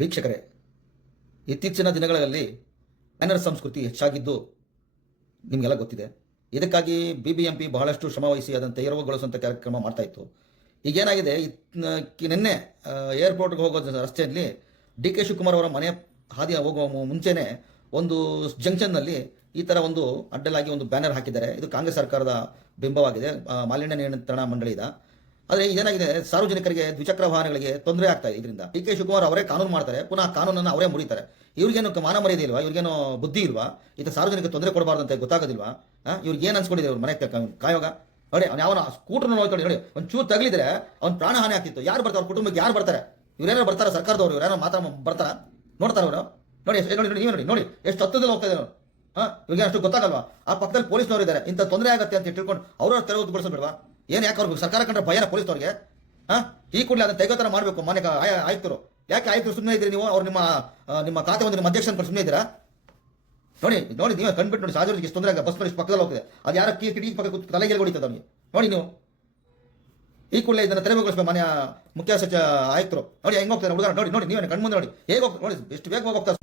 ವೀಕ್ಷಕರೇ, ಇತ್ತೀಚಿನ ದಿನಗಳಲ್ಲಿ ಬ್ಯಾನರ್ ಸಂಸ್ಕೃತಿ ಹೆಚ್ಚಾಗಿದ್ದು ನಿಮಗೆಲ್ಲ ಗೊತ್ತಿದೆ. ಇದಕ್ಕಾಗಿ ಬಿ ಬಿ ಎಂ ಪಿ ಬಹಳಷ್ಟು ಶ್ರಮವಹಿಸಿ ಅದನ್ನು ತೆರವುಗೊಳಿಸುವಂಥ ಕಾರ್ಯಕ್ರಮ ಮಾಡ್ತಾ ಇತ್ತು. ಈಗೇನಾಗಿದೆ ನಿನ್ನೆ ಏರ್ಪೋರ್ಟ್ಗೆ ಹೋಗೋ ರಸ್ತೆಯಲ್ಲಿ ಡಿ ಕೆ ಶಿವಕುಮಾರ್ ಅವರ ಮನೆ ಹಾದಿ ಹೋಗುವ ಮುಂಚೆನೆ ಒಂದು ಜಂಕ್ಷನ್ನಲ್ಲಿ ಈ ಥರ ಒಂದು ಅಡ್ಡಲಾಗಿ ಒಂದು ಬ್ಯಾನರ್ ಹಾಕಿದ್ದಾರೆ. ಇದು ಕಾಂಗ್ರೆಸ್ ಸರ್ಕಾರದ ಬಿಂಬವಾಗಿದೆ. ಮಾಲಿನ್ಯ ನಿಯಂತ್ರಣ ಮಂಡಳಿದ ಆದರೆ ಏನಾಗಿದೆ ಸಾರ್ವಜನಿಕರಿಗೆ ದ್ವಿಚಕ್ರ ವಾಹನಗಳಿಗೆ ತೊಂದರೆ ಆಗ್ತಾ ಇದೆ ಇದರಿಂದ. ಡಿ ಕೆ ಶಿವಕುಮಾರ್ ಅವರೇ ಕಾನೂನು ಮಾಡ್ತಾರೆ, ಪುನಃ ಕಾನೂನನ್ನು ಅವರೇ ಮುರಿತಾರೆ. ಇವ್ರಿಗೇನು ಮಾನ ಮರ್ಯಾದೆ ಇಲ್ವಾ? ಇವ್ರಿಗೇನು ಬುದ್ಧಿ ಇಲ್ವಾ? ಇದು ಸಾರ್ವಜನಿಕ ತೊಂದರೆ ಕೊಡಬಾರ್ದು ಅಂತ ಗೊತ್ತಾಗೋದಿಲ್ವಾ? ಇವ್ರಿಗೆ ಏನು ಅನ್ಸ್ಕೊಂಡಿದೆ ಅವ್ರ ಮನೆ ಕಾಯೋಗ? ನೋಡಿ, ಅವ್ನು ಯಾವ ಸ್ಕೂಟರ್ ನೋಡ್ಕೊಂಡು, ನೋಡಿ, ಒಂದು ಚೂರು ತಗಲಿದ್ರೆ ಅವ್ನ ಪ್ರಾಣ ಹಾನಿ ಆಗ್ತಿತ್ತು. ಯಾರು ಬರ್ತಾರೆ? ಅವ್ರ ಕುಟುಂಬಕ್ಕೆ ಯಾರು ಬರ್ತಾರೆ? ಇವ್ರೇನೋ ಬರ್ತಾರೆ ಸರ್ಕಾರದವರು, ಇವ್ರೇನೋ ಮಾತ್ರ ಬರ್ತಾರ? ನೋಡ್ತಾರ ಅವರು? ನೋಡಿ, ಎಷ್ಟು, ನೋಡಿ ನೋಡಿ ನೋಡಿ ನೋಡಿ, ಎಷ್ಟು ಹತ್ತದಲ್ಲಿ ಹೋಗ್ತಾ ಇದ್ದಾರೆ ಹಾ ಇವ್ರಿಗೆ ಅಷ್ಟು ಗೊತ್ತಾಗಲ್ವಾ? ಆ ಪಕ್ಕದಲ್ಲಿ ಪೊಲೀಸ್ನವರು ಇದ್ದಾರೆ ಇಂಥ ತೊಂದರೆ ಆಗುತ್ತೆ ಅಂತ ತಿಳ್ಕೊಂಡು ಅವ್ರವ್ರ ತೆರವುಗೊಳಿಸಬೇಡವಾ ಏನು ಯಾಕೆ ಅವ್ರಿಗೆ ಸರ್ಕಾರ ಕಂಡ್ರೆ ಭಯನ ಪೊಲೀಸ್ನವ್ರಿಗೆ? ಹಾ? ಈ ಕೂಡಲೇ ಅದನ್ನ ತೆಗೋತರ ಮಾಡಬೇಕು ಮನೆ ಆಯುಕ್ತರು. ಯಾಕೆ ಆಯುಕ್ತರು ಸುಮ್ಮನೆ ಇದ್ರಿ ನೀವು? ಅವ್ರು ನಿಮ್ಮ ನಿಮ್ಮ ಖಾತೆ ಒಂದು ನಿಮ್ಮ ಅಧ್ಯಕ್ಷನ ಸುಮ್ಮನೆ ಇದ್ದೀರಾ? ನೋಡಿ ನೋಡಿ ನೀವು ಕಂಡ್ಬಿಟ್ಟು ನೋಡಿ ಸಾರ್ವಜನಿಕ ಎಷ್ಟು ತೊಂದರೆ ಬಸ್ ಮೇಲೆ ಪಕ್ಕದಲ್ಲಿ ಹೋಗ್ತದೆ. ಅದು ಯಾರ ಕೀ ಕಿಟಕಿ ಪಕ್ಕ ತಲೆಗೆ ಹೊಡಿತದೆ ಅವನಿಗೆ. ನೋಡಿ ನೀವು. ಈ ಕೂಡಲೇ ಇದನ್ನ ತೆರವುಗೊಳಿಸಬೇಕು ಮನೆಯ ಮುಖ್ಯ ಸಚಿವ, ಆಯುಕ್ತರು. ನೋಡಿ, ಹೆಂಗ್ ಹೋಗ್ತಾರೆ ಹುಡುಗ ನೋಡಿ ನೋಡಿ ನೀವೇ ಕಣ್ಮುಂದೆ ನೋಡಿ. ಹೇಗೆ ಹೋಗ್ತಾರೆ ನೋಡಿ, ಎಷ್ಟು ಬೇಗ ಹೋಗ್ತಾರೆ